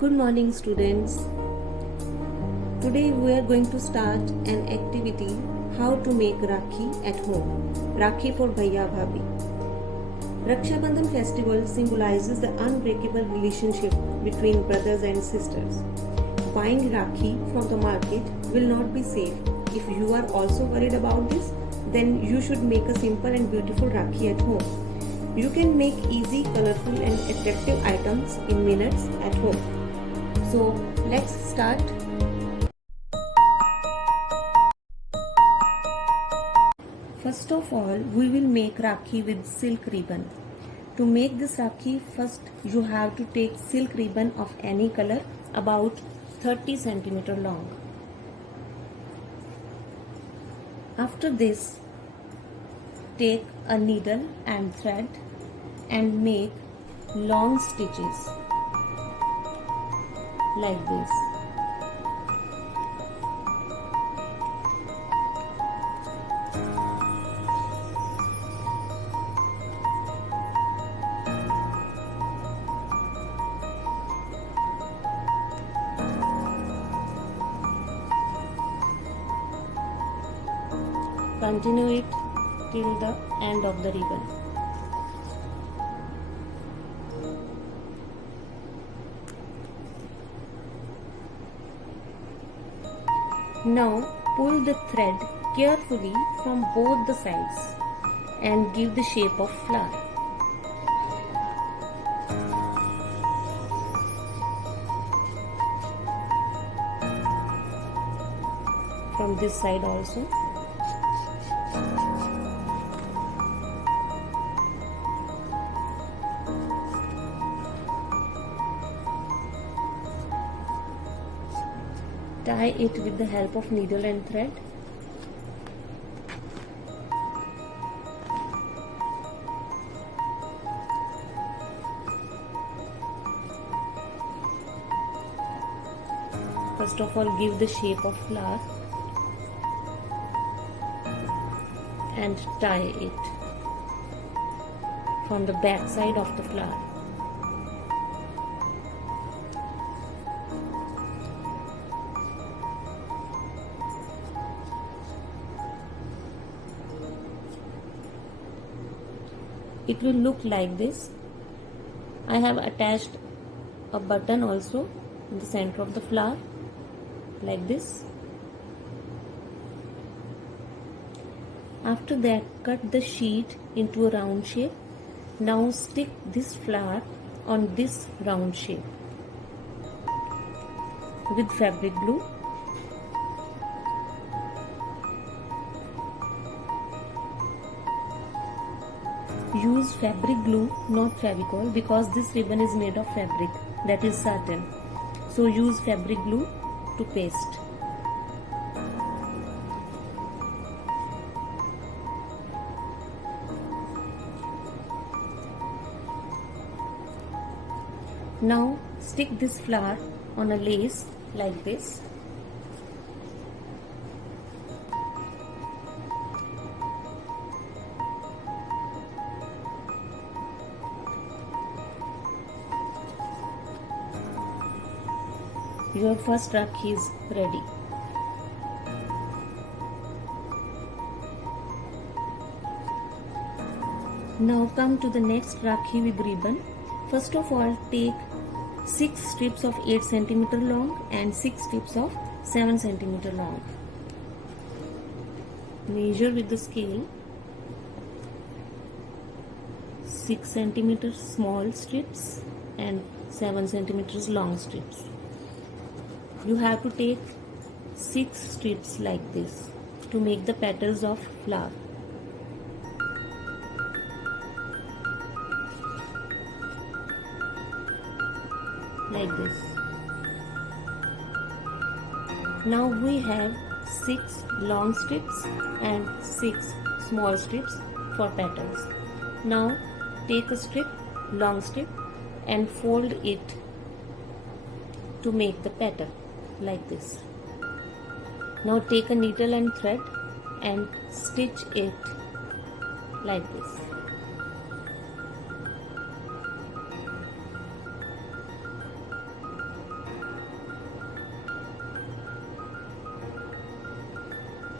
Good morning, students. Today we are going to start an activity how to make Rakhi at home. Rakhi for Bhaiya Bhabhi. Raksha Bandhan festival symbolizes the unbreakable relationship between brothers and sisters. Buying Rakhi from the market will not be safe. If you are also worried about this, then you should make a simple and beautiful Rakhi at home. You can make easy, colorful and attractive items in minutes at home. So let's start. First of all, we will make Rakhi with silk ribbon. To make this Rakhi, first you have to take silk ribbon of any color about 30 cm long. After this, take a needle and thread and make long stitches like this. Continue it till the end of the ribbon. Now pull the thread carefully from both the sides and give the shape of flower. From this side also. Tie it with the help of needle and thread. First of all, give the shape of flower and tie it from the back side of the flower. It will look like this. I have attached a button also in the center of the flower like this. After that, cut the sheet into a round shape. Now stick this flower on this round shape with fabric glue. Use fabric glue, not Fevicol, because this ribbon is made of fabric, that is satin. So use fabric glue to paste. Now stick this flower on a lace like this. Your first Rakhi is ready. Now come to the next Rakhi with ribbon. First of all, take 6 strips of 8 cm long and 6 strips of 7 cm long. Measure with the scale. 6 cm small strips and 7 cm long strips. You have to take 6 strips like this to make the petals of flower. Like this. Now we have 6 long strips and 6 small strips for petals. Now take a strip, long strip, and fold it to make the petal like this. Now take a needle and thread and stitch it like this.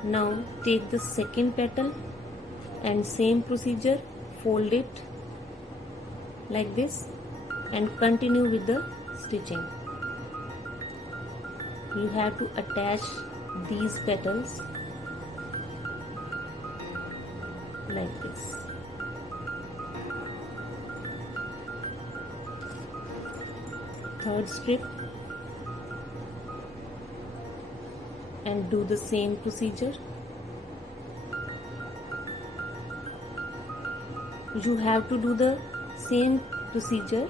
Now take the second petal and same procedure, fold it like this and continue with the stitching. You have to attach these petals like this. Third strip and do the same procedure. You have to do the same procedure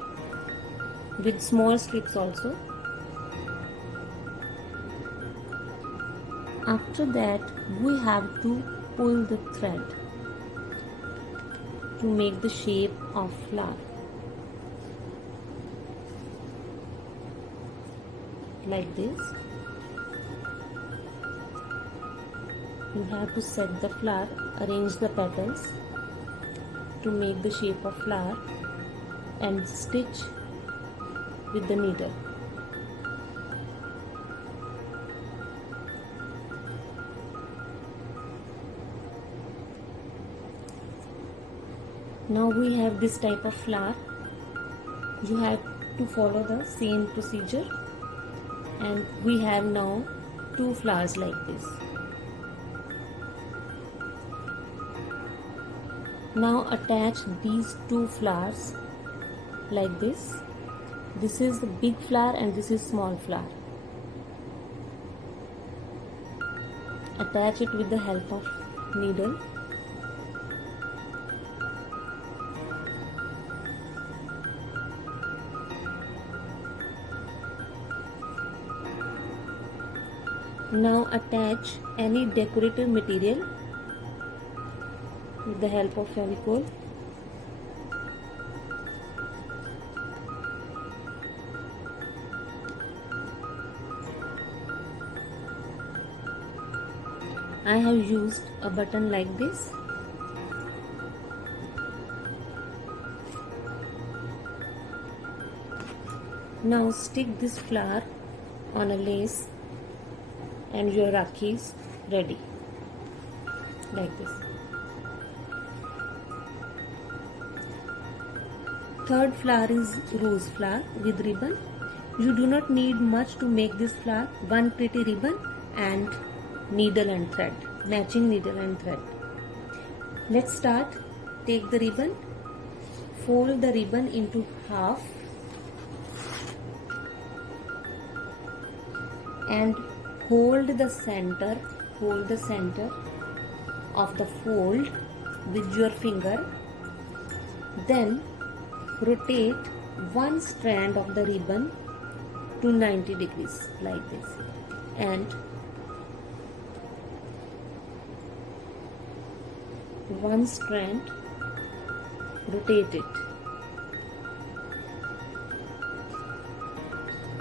with small strips also. After that, we have to pull the thread to make the shape of flower like this. You have to set the flower, arrange the petals to make the shape of flower and stitch with the needle. Now we have this type of flower. You have to follow the same procedure, and we have now 2 flowers like this. Now attach these 2 flowers like this. This is the big flower and this is small flower. Attach it with the help of needle. Now attach any decorative material with the help of Fevicol. I have used a button like this. Now stick this flower on a lace and your Rakhi is ready like this. Third flower is rose flower with ribbon. You do not need much to make this flower. One pretty ribbon and needle and thread, matching needle and thread. Let's start. Take the ribbon, fold the ribbon into half and hold the center of the fold with your finger. Then rotate one strand of the ribbon to 90 degrees like this and one strand, rotate it.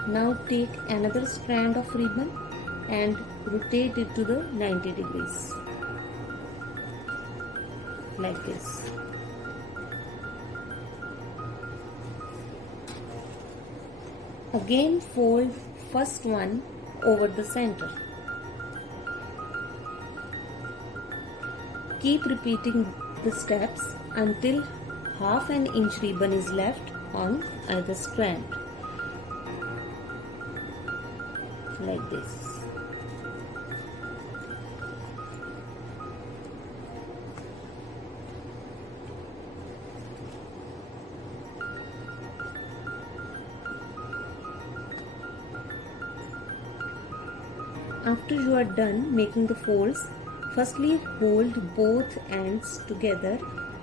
Now take another strand of ribbon and rotate it to the 90 degrees like this. Again fold first one over the center. Keep repeating the steps until half an inch ribbon is left on either strand like this. After you are done making the folds, firstly hold both ends together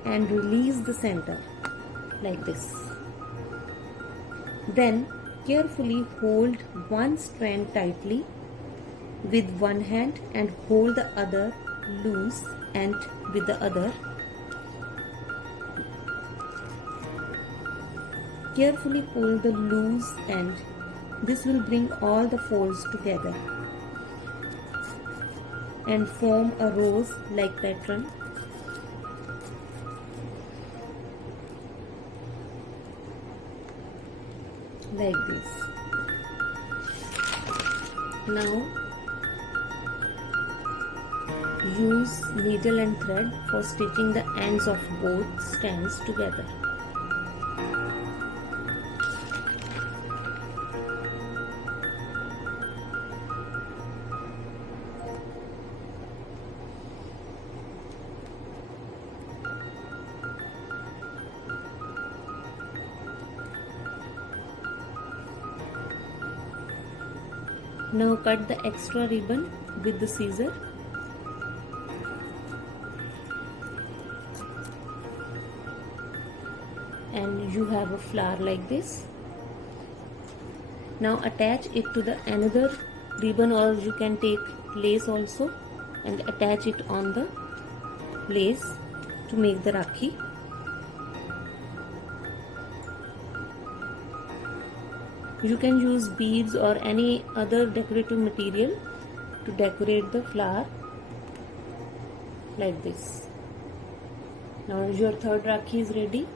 and release the center like this. Then carefully hold one strand tightly with one hand and hold the other loose and with the other. Carefully pull the loose end. This will bring all the folds together and form a rose like pattern. Like this. Now use needle and thread for stitching the ends of both strands together. Now cut the extra ribbon with the scissor. And you have a flower like this. Now attach it to the another ribbon, or you can take lace also and attach it on the lace to make the Rakhi. You can use beads or any other decorative material to decorate the flower like this. Now your third Rakhi is ready.